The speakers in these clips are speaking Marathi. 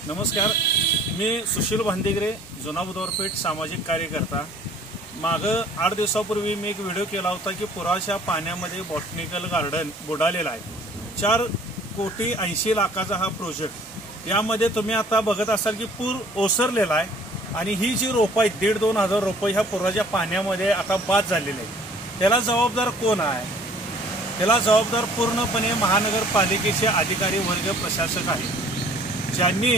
नमस्कार, मी सुशील भांदिगरे, जुना बुधवारपेठ सामाजिक कार्यकर्ता। मागं 8 दिवसापूर्वी मी एक व्हिडिओ केला होता की पुराच्या पाण्यामध्ये बॉटनिकल गार्डन बुडालेला आहे। 4,80,00,000 हा प्रोजेक्ट। यामध्ये तुम्ही आता बघत असाल की पूर ओसरलेला आहे आणि ही जी रोपं आहेत 1,500-2,000 हजार रोपं ह्या पुराच्या पाण्यामध्ये आता बाद झालेले आहेत। त्याला जबाबदार कोण आहे? त्याला जबाबदार पूर्णपणे महानगरपालिकेचे अधिकारी वर्ग, प्रशासक आहेत, ज्यांनी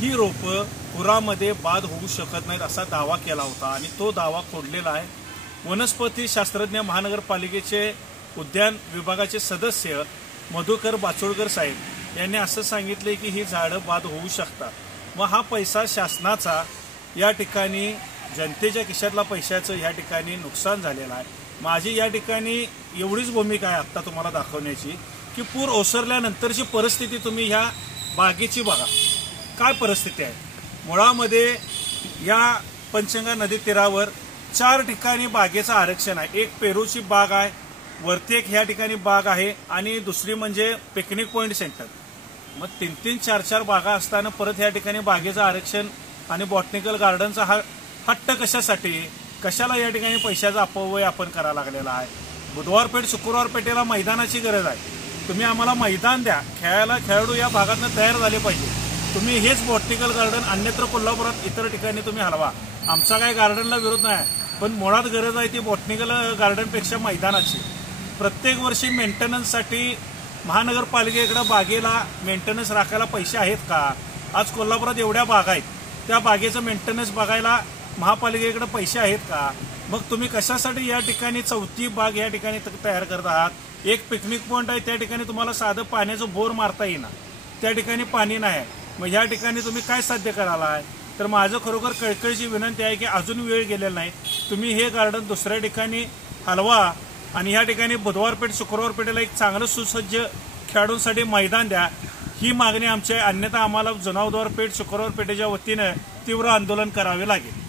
ही रोपं पुरामध्ये बाद होऊ शकत नाहीत असा दावा केला होता आणि तो दावा खोडलेला आहे। वनस्पती शास्त्रज्ञ महानगरपालिकेचे उद्यान विभागाचे सदस्य मधुकर बाचोळकर साहेब यांनी असं सांगितले की ही झाडं बाद होऊ शकतात। मग हा पैसा शासनाचा या ठिकाणी जनतेच्या खिशातला पैशाचं या ठिकाणी नुकसान झालेलं आहे। माझी या ठिकाणी एवढीच भूमिका आहे आत्ता तुम्हाला दाखवण्याची की पूर ओसरल्यानंतरची परिस्थिती तुम्ही ह्या बागेची बघा, काय परिस्थिती आहे। मुळामध्ये या पंचगंगा नदी तीरावर 4 ठिकाणी बागेचं आरक्षण आहे। एक पेरूची बाग आहे, वरती एक ह्या ठिकाणी बाग आहे आणि दुसरी म्हणजे पिकनिक पॉइंट सेंटर। मग 3-3, 4-4 बागा असताना परत या ठिकाणी बागेचं आरक्षण आणि बॉटनिकल गार्डनचा हा हट्ट कशासाठी? कशाला या ठिकाणी पैशाचा अपव्यय आपण करायला लागलेला आहे? बुधवार पेठ, शुक्रवार पेठेला मैदानाची गरज आहे। तुम्ही आम्हाला मैदान द्या, खेळायला खेळाडू या भागातनं तयार झाले पाहिजे। तुम्ही हेच बॉटनिकल गार्डन अन्यत्र कोल्हापुरात इतर ठिकाणी तुम्ही हलवा। आमचा काही गार्डनला विरोध नाही, पण मुळात गरज आहे ती बॉटनिकल गार्डनपेक्षा मैदानाची। प्रत्येक वर्षी मेंटेनन्ससाठी महानगरपालिकेकडे बागेला मेंटेनन्स राखायला पैसे आहेत का? आज कोल्हापुरात एवढ्या बागा आहेत, त्या बागेचं मेंटेनन्स बघायला महापालिकेकडे पैसे आहेत का? मग तुम्ही कशासाठी या ठिकाणी 4थी बाग या ठिकाणी तयार करत आहात? एक पिकनिक पॉइंट आहे, त्या ठिकाणी तुम्हाला साधं पाण्याचं बोर मारता येईना, त्या ठिकाणी पाणी नाही। मग या ठिकाणी तुम्ही काय साध्य करायला आहे? तर माझं खरोखर कळकळीची विनंती आहे की अजून वेळ गेलेला नाही, तुम्ही हे गार्डन दुसऱ्या ठिकाणी हलवा आणि या ठिकाणी बुधवार पेठ, शुक्रवार पेठेला एक चांगलं सुसज्ज खेळाडूंसाठी मैदान द्या। ही मागणी आमची आहे, अन्यथा आम्हाला जुना बुधवार पेठ, शुक्रवार पेठेच्या वतीनं तीव्र आंदोलन करावे लागेल।